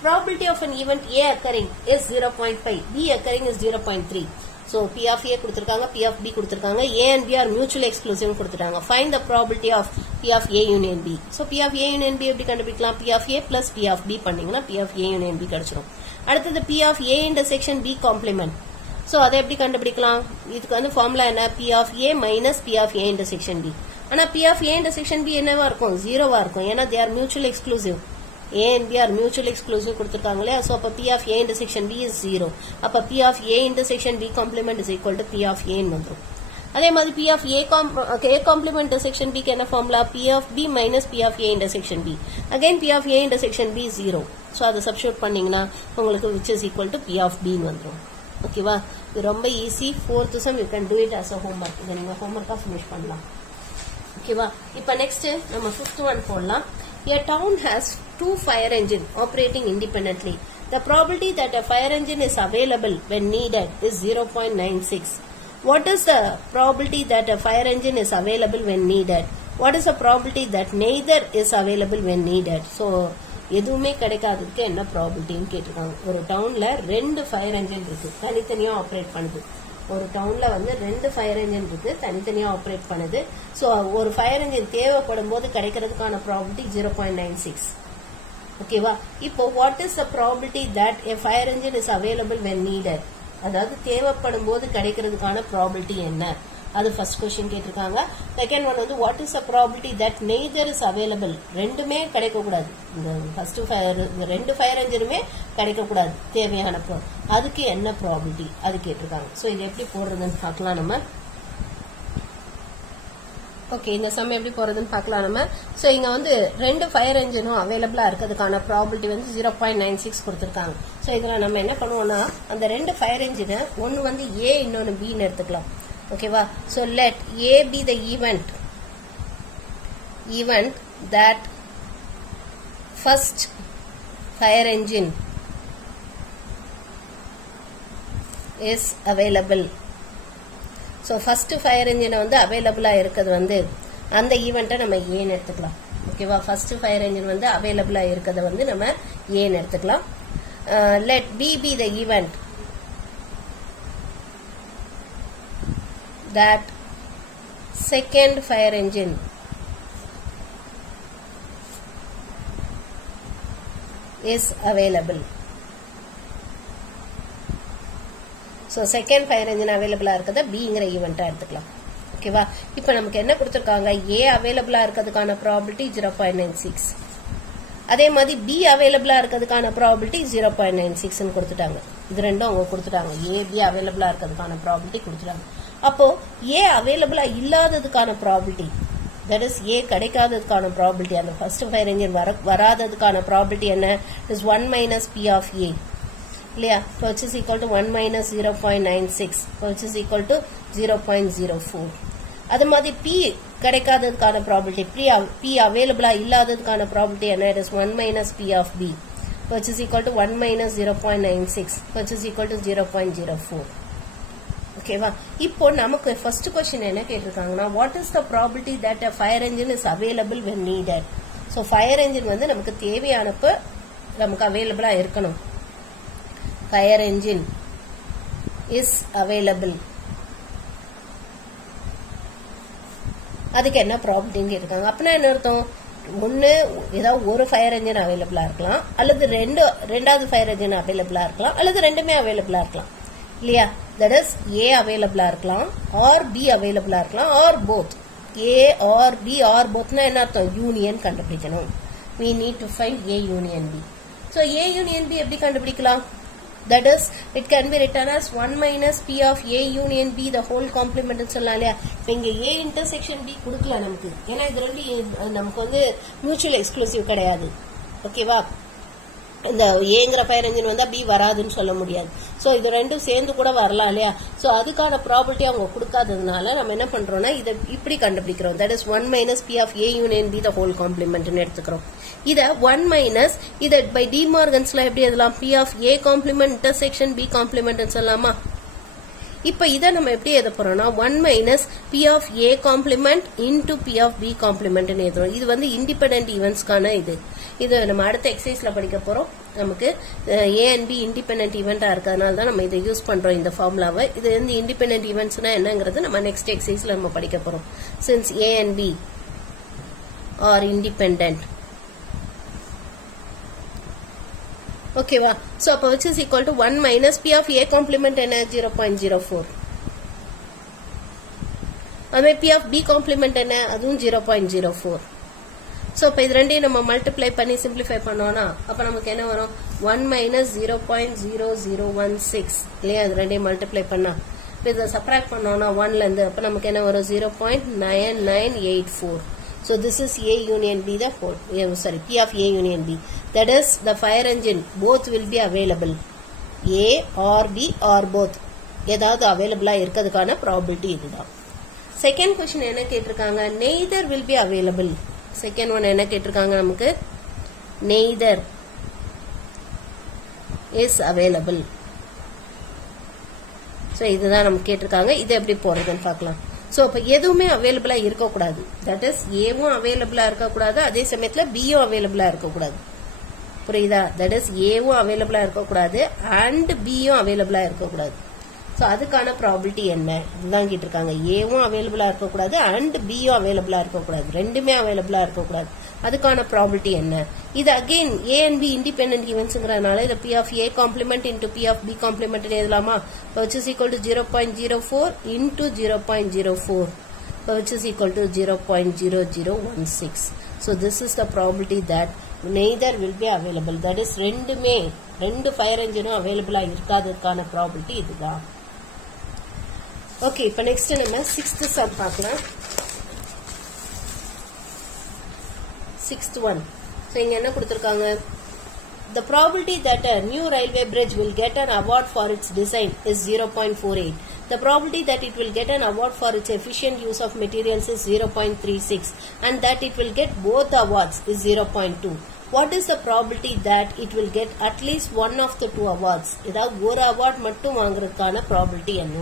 probability of an event a occurring is 0.5, b occurring is 0.3. so p of a கொடுத்திருக்காங்க, p of b கொடுத்திருக்காங்க, a and b are mutually exclusive கொடுத்திருக்காங்க. find the probability of p of a union b. so p of a union b எப்படி கண்டுபிடிக்கலாம், p of a plus p of b பண்ணீங்கன்னா p of a union b கிடைச்சிரும். அடுத்தது p of a intersection b complement. so அதை எப்படி கண்டுபிடிக்கலாம், இதுக்கு வந்து ஃபார்முலா என்ன, p of a minus p of a intersection b. ஆனா p of a intersection b என்னவா இருக்கும், 0வா இருக்கும், ஏன்னா they are mutually exclusive. a and b are mutually exclusive கொடுத்திருக்காங்க இல்லையா. so அப்ப p of a intersection b is 0. அப்ப p of a intersection b complement is equal to p of a ன்னு வந்துரும். அதே மாதிரி p of a complement intersection b க்கு என்ன formula, p of b minus p of a intersection b. again p of a intersection b is 0. so அதை substitute பண்ணீங்கன்னா உங்களுக்கு which is equal to p of b ன்னு வந்துரும். ஓகேவா. இது ரொம்ப easy. 4th sum you can do it as a homework. இதை நீங்க homework finish பண்ணலாம். ஓகேவா. இப்போ next நம்ம 5th one போடலாம். A town has 2 fire engines operating independently. The probability that a fire engine is available when needed is 0.96. What is the probability that a fire engine is available when needed? What is the probability that neither is available when needed? So, எதுவுமே கிடைக்காததுக்கு என்ன ப்ராபபிலிட்டின்னு கேட்டிருக்காங்க. ஒரு டவுன்ல 2 fire engine இருக்கு, தனித்தனியா operate பண்ணுது. ஒரு டவுன்ல வந்து 2 ஃபயர் என்ஜின் இருக்கு, தனித்தனியா ஆப்ரேட் பண்ணுது. சோ ஒரு ஃபயர் என்ஜின் தேவைப்படும் போது கிடைக்கிறதுக்கான ப்ராபபிலிட்டி 0.96. ஓகேவா. இப்போ what is the probability that a fire engine is available when needed, அதாவது தேவைப்படும் போது கிடைக்கிறதுக்கான ப்ராபபிலிட்டி என்ன, அது ஃபர்ஸ்ட் क्वेश्चन கேட்டிருக்காங்க. செகண்ட் ஒன் வந்து what is the probability that neither is available, ரெண்டுமே கிடைக்க கூடாது. இந்த ஃபர்ஸ்ட் ஃபயர் 2 ஃபயர் என்ஜினுமே கிடைக்க கூடாது தேவையான அதுக்கு என்ன ப்ராபபிலிட்டி அது கேட்டிருக்காங்க. சோ இது எப்படி போடுறதுன்னு பார்க்கலாம் நம்ம. ஓகே, இந்த சம் எப்படி போறதுன்னு பார்க்கலாம் நம்ம. சோ இங்க வந்து 2 ஃபயர் என்ஜினும் அவைலபிளா இருக்கிறதுக்கான ப்ராபபிலிட்டி வந்து 0.96 கொடுத்திருக்காங்க. சோ இதுல நம்ம என்ன பண்ணுவோம்னா அந்த 2 ஃபயர் என்ஜினை ஒன்னு வந்து A இன்னொன்னு B ன்னு எடுத்துக்கலாம். ஓகேவா. So let A be the event that first fire engine is available. So first fire engine வந்து available இருக்கிறது வந்து அந்த ஈவெண்ட்டை நம்ம ஏன்னு எடுத்துக்கலாம். ஓகேவா? ஃபர்ஸ்ட் ஃபயர் என்ஜின் வந்து அவைலபிளா இருக்கிறத வந்து நம்ம ஏன்னு எடுத்துக்கலாம். let B be the event that second fire engine is available. So second fire engine available இருக்கிறத Bங்கிற ஈவெண்ட்டா எடுத்துக்கலாம். ஓகேவா? இப்போ நமக்கு என்ன கொடுத்திருக்காங்க? A அவைலபிளா இருக்கிறதுக்கான ப்ராபபிலிட்டி 0.96. அதே மாதிரி B அவைலபிளா இருக்கிறதுக்கான ப்ராபபிலிட்டி 0.96 ன்னு கொடுத்துட்டாங்க. இது ரெண்டும் அவங்க கொடுத்துட்டாங்க. A B அவைலபிளா இருக்கிறதுக்கான ப்ராபபிலிட்டி கொடுத்துட்டாங்க. அப்போ A அவைலபிளா இல்லாததுக்கான ப்ராபபிலிட்டி, that is A கிடைக்காததுக்கான ப்ராபபிலிட்டி, அந்த ஃபர்ஸ்ட் ஃபயர் என்ஜின் வராததுக்கான ப்ராபபிலிட்டி என்ன? is 1 minus P of A. இல்லையா? which is equal to 1 minus 0.96, which is equal to 0.04. அது மாதிரி P கிடைக்காததுக்கான ப்ராபபிலிட்டி, P அவைலபிளா இல்லாததுக்கான ப்ராபபிலிட்டி என்ன? it is 1 minus P of B, which is equal to 1 minus 0.96, which is equal to 0.04. ஓகேவா? இப்போ நமக்கு first question என்ன கேட்டிருக்காங்கன்னா, what is the probability that a fire engine is available when needed? so fire engine வந்து நமக்கு தேவையானப்ப நமக்கு அவைலபிளா இருக்கணும். fire engine is available, அதுக்கு என்ன ப்ராபபிலிட்டின்னு கேட்டிருக்காங்க. அப்படின்னா என்ன அர்த்தம்? ஒன்னு ஏதாவது ஒரு ஃபயர் என்ஜின் அவைலபிளா இருக்கலாம், அல்லது ரெண்டாவது ஃபயர் என்ஜின் அவைலபிளா இருக்கலாம், அல்லது ரெண்டுமே அவைலபிளா இருக்கலாம். இல்லையா? தட் இஸ் A அவைலபிளா இருக்கலாம், ஆர் B அவைலபிளா இருக்கலாம், or both. A or B or போத்னா என்ன அர்த்தம்? யூனியன் கண்டுபிடிக்கணும். we need to find A union B. so A union B எப்படி கண்டுபிடிக்கலாம்? that is it can be written as 1 minus P of A union B the whole complement ன்னு சொல்லலாம். இல்லையா? இங்க A intersection B கொடுக்கல நமக்கு, ஏன்னா இது ரெண்டு நமக்கு வந்து மியூச்சுவல் எக்ஸ்க்ளூசிவ் கிடையாது. ஓகேவா? இந்த ஏங்கிற ஃபயர் என்ஜின் வந்தா B வராதுன்னு சொல்ல முடியாது. சோ இது ரெண்டும் சேர்ந்து கூட வரலாம். இல்லையா? சோ அதுக்கான ப்ராபபிலிட்டி அவங்க கொடுக்காததுனால நம்ம என்ன பண்றோம்னா இதை இப்படி கண்டுபிடிக்கிறோம். that is 1 minus P of A union B the whole complement ன்னு எடுத்துக்கிறோம். இத 1 minus இத by D Morgan's எப்படி எழுதலாம்? P of A complement intersection B complement ன்னு சொல்லலாமா? இப்ப இத நம்ம எப்படி எழுத போறோம்னா 1 minus P of A complement into P of B complement ன்னு எழுதுறோம். இது வந்து இண்டிபெண்டன்ட் ஈவென்ட்ஸ்க்கான இது நம்ம அடுத்த எக்ஸசைஸ்ல படிக்க போறோம். நமக்கு A and B இண்டிபெண்டன்ட் ஈவெண்டா இருக்கிறதுனால தான் நம்ம இதை யூஸ் பண்றோம் இந்த ஃபார்முலாவை. இது வந்து இண்டிபெண்டன்ட் ஈவென்ட்ஸ்னா என்னங்கிறது நம்ம நெக்ஸ்ட் எக்ஸசைஸ்ல நம்ம படிக்க போறோம். since A and B are independent. ஓகேவா? சோ அப்ப which is equal to 1 minus P of A complement என்ன? 0.04. அதே P of B complement என்ன? அதுவும் 0.04. சோ அப்ப இது ரெண்டையும் நம்ம மல்டிப்ளை பண்ணி சிம்பிளிஃபை பண்ணோம்னா அப்ப நமக்கு என்ன வரும்? 1 minus 0.0016. இல்லையா? இது ரெண்டையும் மல்டிப்ளை பண்ணா இதை சப்ராக்ட் பண்ணோம்னா 1ல இருந்து அப்ப நமக்கு என்ன வரும்? 0.9984. So this is A union B the whole, P of A union B. That is the fire engine both will be available. A or B or both ஏதாவது அவைலபிளா இருக்கிறதுக்கான ப்ராபபிலிட்டி இதுதான். செகண்ட் क्वेश्चन என்ன கேட்டிருக்காங்க? neither will be available. Second one என்ன கேட்டிருக்காங்க நமக்கு? neither is available. So இதுதான் நமக்கு கேட்டிருக்காங்க. இது எப்படி போறதுன்னு பார்க்கலாம். சோ அப்ப எதுவுமே அவைலபிளா இருக்க கூடாது. தட் இஸ் ஏவும் அவைலபிளா இருக்க கூடாது, அதே சமயத்துல பியும் அவைலபிளா இருக்க கூடாது. புரியுதா? தட் இஸ் ஏவும் அவைலபிளா இருக்க கூடாது அண்ட் பியும் அவைலபிளா இருக்க கூடாது. சோ அதுக்கான ப்ராபபிலிட்டி என்ன? இதுதான் கேட்டிருக்காங்க. ஏவும் அவைலபிளா இருக்க கூடாது அண்ட் பியும் அவைலபிளா இருக்க கூடாது, ரெண்டுமே அவைலபிளா இருக்க கூடாது. அதுக்கான ப்ராபபிலிட்டி என்ன? இது again A and B independent ஈவென்ட்ஸ்ங்கறதுனால இத P of A complement into P of B complement ன்னு எழுதலாமா? which is equal to 0.04 into 0.04, which is equal to 0.0016. so this is the probability that neither will be available. that is ரெண்டு fire என்ஜினும் அவைலபிளா இருக்காததுக்கான probability இதுதான். Okay, இப்போ next நம்ம 6th some பார்க்கலாம். 6th one. So இங்க என்ன கொடுத்திருக்காங்க? The probability that a new railway bridge will get an award for its design is 0.48. The probability that it will get an award for its efficient use of materials is 0.36 and that it will get both awards is 0.2. what is the probability that it will get at least one of the two awards? ஏதாவது ஒரு award மட்டும் வாங்குறதுக்கான probability என்ன?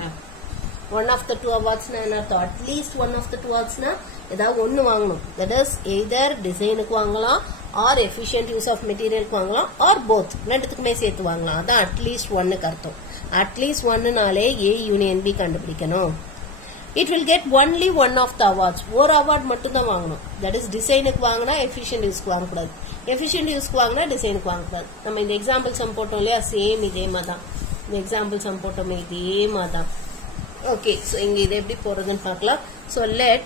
One of the two awards na enna artham? At least one of the two awards na ஏதாவது ஒன்னு வாங்கணும். That is either design-க்கு வாங்கலாம் or efficient use of material-க்கு வாங்கலாம் or both. ரெண்டுத்துக்குமே சேர்த்து வாங்கலாம். அதான் at least one-க்கு அர்த்தம். At least one-னாலே A union B கண்டுபிடிக்கணும். It will get only one of the awards. ஒரு award மட்டும் தான் வாங்கணும். That is design-க்கு வாங்கினா efficient use-க்கு வாங்கக்கூடாது. Efficient use-க்கு வாங்கினா design-க்கு வாங்கக்கூடாது. நம்ம இந்த example sum போட்டோம் இல்லையா, சேம் இதே மாதிரிதான். இந்த example sum போட்டோமே இதே மாதிரிதான். Okay, so இங்க இது எப்படி போறதுன்னு பார்க்கலாம். So let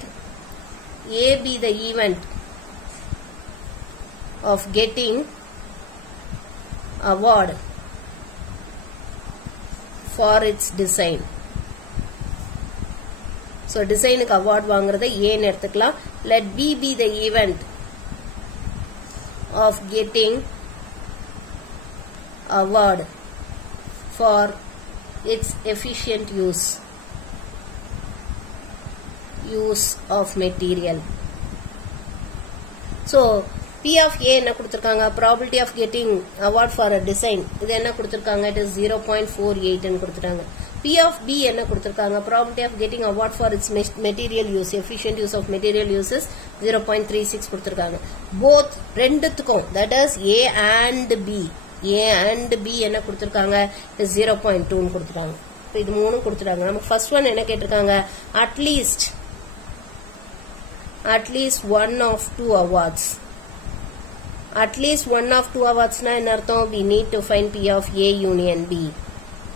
A be the event of getting award for its design. So design-க்கு award வாங்குறதை A ன்னு எடுத்துக்கலாம். Let B be the event of getting award for its efficient use of material. So P of A என்ன கொடுத்திருக்காங்க? Probability of getting award for a design. இது என்ன கொடுத்திருக்காங்க? It is 0.48 ன்னு கொடுத்துட்டாங்க. P of B என்ன கொடுத்திருக்காங்க? Probability of getting award for its material use, efficient use of material uses 0.36 கொடுத்திருக்காங்க. Both ரெண்டுத்துக்கும், that is A and B. A and B என்ன கொடுத்திருக்காங்க? It is 0.2 ன்னு கொடுத்துட்டாங்க. இது மூணும் கொடுத்துட்டாங்க. நமக்கு first one என்ன கேட்டிருக்காங்க? At least one of two awards. At least one of two awards na என்ன அர்த்தம்? We need to find P of A union B.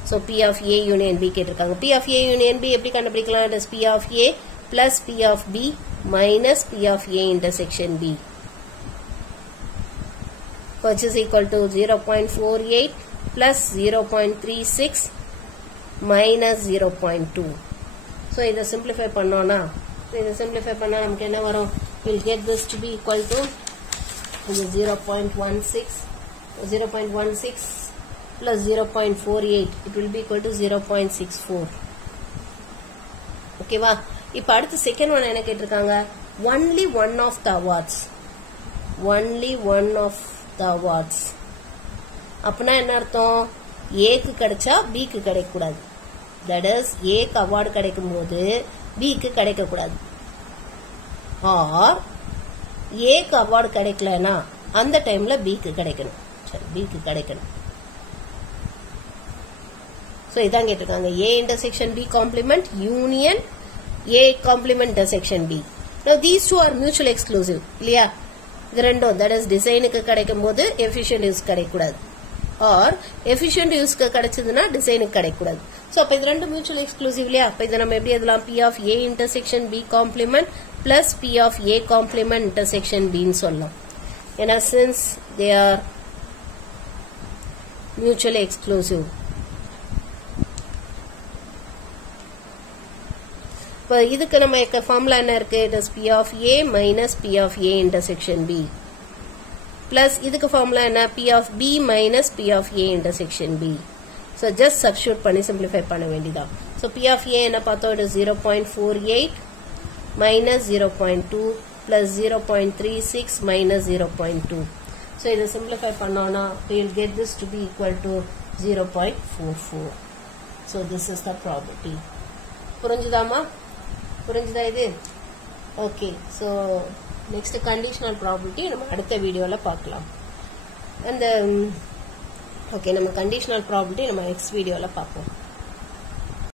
So P of A union B கேட்டிருக்காங்க. P of A union B எப்படி கண்டுபிடிக்கலாம்? It is P of A plus P of B minus P of A intersection B, which is equal to 0.48 plus 0.36 minus 0.2. So இதை simplify பண்ணோம்னா, இதை simplify பண்ணா நமக்கு என்ன வரும்? We'll get this to be equal to 0.16 plus 0.48. It will be equal to 0.64. Okay வா? இப்ப அடுத்து second one என்ன கேட்டிருக்காங்க? Only one of the awards. Only one of the awards. அப்பனா என்ன அர்த்தம்? Aக்கு கிடைச்சா Bக்கு கிடைக்க கூடாது. That is Aக்கு award கிடைக்கும் போது Bக்கு கிடைக்க கூடாது. Or Aக்கு award கிடைக்கலனா அந்த டைம்ல Bக்கு கிடைக்கணும். சரி, Bக்கு கிடைக்கணும். So இதான் கேட்டிருக்காங்க. A intersection B complement union A complement intersection B. Now these two are mutually exclusive. இல்லையா? இது ரெண்டும், that is design-க்கு கிடைக்கும் போது efficient use கிடைக்க கூடாது. Or efficient use-க்கு கிடைச்சதுன்னா design-க்கு கிடைக்க கூடாது. So அப்ப இது ரெண்டும் mutually exclusive இல்லையா? அப்ப இதை நம்ம எப்படி எழுதலாம்? P of A intersection B complement plus P of A complement intersection B ன்னு சொல்லலாம். ஏன்னா since they are mutually exclusive. இப்போ இதுக்கு நம்ம ஃபார்முலா என்ன இருக்கு? It is P of A minus P of A intersection B plus இதுக்கு formula என்ன? P of B minus P of A intersection B. So just substitute பண்ணி simplify பண்ண வேண்டியதான். So P of A என்ன பார்த்தோம்? It is 0.48 minus 0.2 plus 0.36 minus 0.2. So இதை simplify பண்ணோம்னா we will get this to be equal to 0.44. So this is the probability. புரிஞ்சுதாமா? புரிஞ்சுதா இது? Okay, so next conditional probability நம்ம அடுத்த வீடியோல பார்க்கலாம். And okay, நம்ம conditional probability நம்ம next வீடியோல பார்ப்போம்.